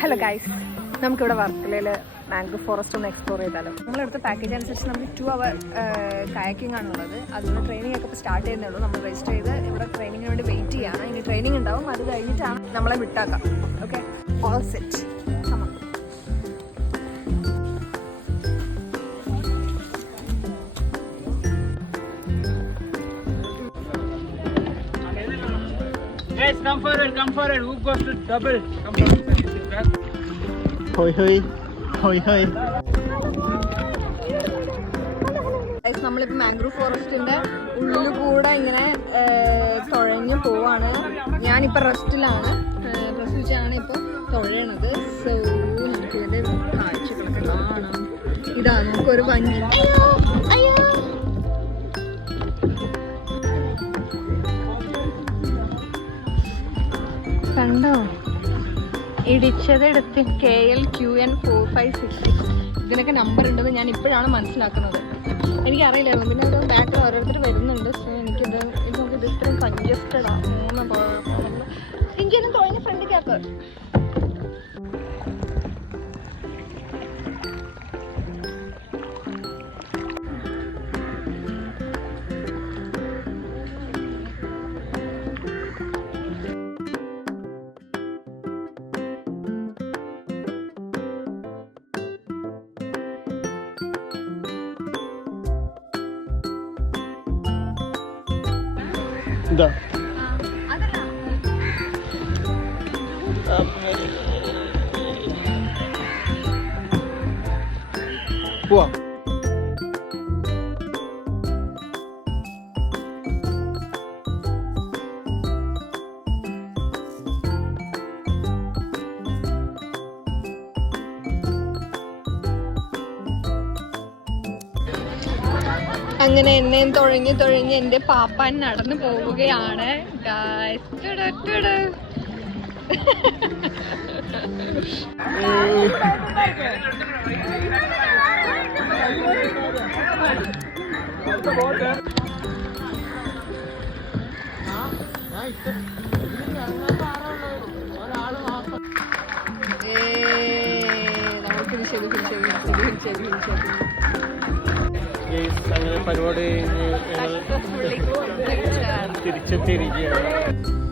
Hello guys, നമുക്കിവിടെ വർക്കലയിൽ mangrove forest ഒന്ന് എക്സ്പ്ലോർ ചെയ്താലോ. നമ്മളെടുത്ത പാക്കേജ് അനുസരിച്ച് നമുക്ക് 2 hour കയാക്കിംഗ് ആണുള്ളത്. അതുകൊണ്ട് ട്രെയിനിങ് ഒക്കെ ഇപ്പോൾ സ്റ്റാർട്ട് ചെയ്യുന്നേ ഉള്ളൂ. നമ്മൾ രജിസ്റ്റർ ചെയ്ത് ഇവിടെ ട്രെയിനിങ്ങിന് വേണ്ടി വെയിറ്റ് ചെയ്യാണ്. ഇനി ട്രെയിനിങ് ഉണ്ടാവും, അത് കഴിഞ്ഞിട്ടാണ് നമ്മളെ വിട്ടാക്കാം. Okay, all set. Guys, come forward. Who goes to double? Come forward, sit back. Hoi. നമ്മളിപ്പോൾ മാംഗ്രോ ഫോറസ്റ്റിന്റെ ഉള്ളിൽ കൂടെ ഇങ്ങനെ തുഴഞ്ഞു പോവാണ്. ഞാനിപ്പോൾ റെസ്റ്റിലാണ്, പ്രസവിച്ചാണ് ഇപ്പോൾ തുഴയണത്. സോ നമുക്ക് ഇതിന്റെ കാഴ്ചകളൊക്കെ കാണാം. ഇതാ നമുക്കൊരു ഭംഗി. കണ്ടോ, ഇടിച്ചതെടുത്ത് KLQN 4566. ഇതിനൊക്കെ നമ്പർ ഉണ്ടെന്ന് ഞാൻ ഇപ്പോഴാണ് മനസ്സിലാക്കുന്നത്. എനിക്കറിയില്ലായിരുന്നു. പിന്നെ അത് ബാക്കിൽ ഓരോരുത്തർ വരുന്നുണ്ട്. സോ എനിക്കിത് നമുക്കിത് ഇത്രയും കൺജസ്റ്റഡ് ആണ്. എനിക്കൊന്നും തുഴഞ്ഞ ഫ്രണ്ടിലേക്കാക്ക്. എന്താ പോവാ. അങ്ങനെ എന്നെയും തുഴഞ്ഞ് എൻ്റെ പാപ്പാൻ നടന്നു പോവുകയാണ്. അങ്ങനെ പരിപാടി തിരിച്ചെത്തിയിരിക്കുകയാണ്.